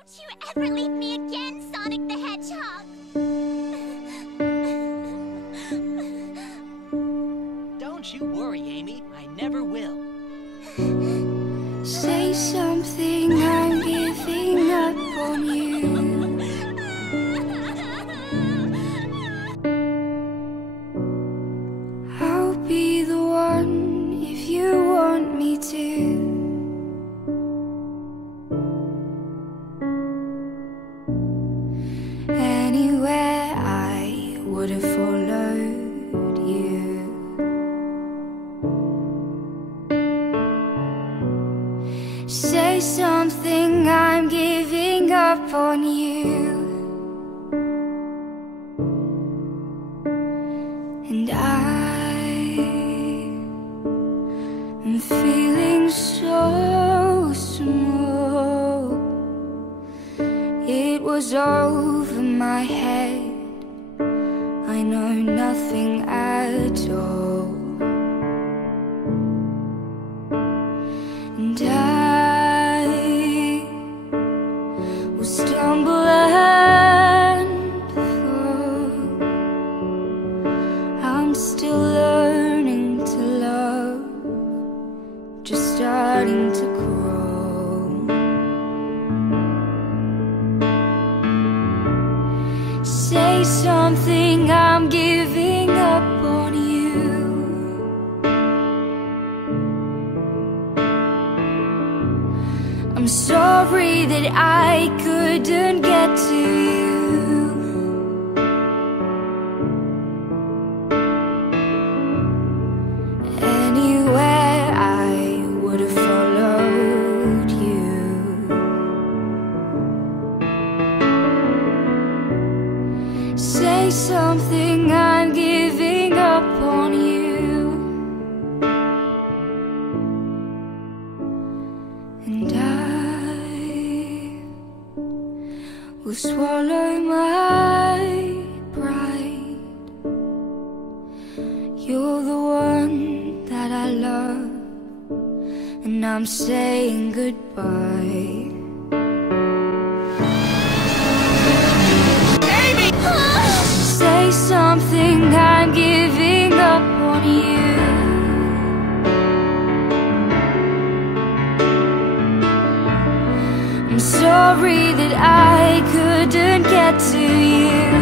Don't you ever leave me again, Sonic the Hedgehog! Don't you worry, Amy. I never will. Say something, I'm giving up on you. I'll be the one if you want me to. Anywhere I would have followed you. Say something, I'm giving up on you. And I'm feeling so small. It was over my head, I know nothing at all. And I will stumble and fall. I'm still learning to love, just starting to crawl. Say something, I'm giving up on you. I'm sorry that I couldn't get to you. Anywhere I would have followed you. Say something, I'm giving up on you. And I will swallow my pride. You're the one that I love, and I'm saying goodbye. Say something, I'm giving up on you. I'm sorry that I couldn't get to you.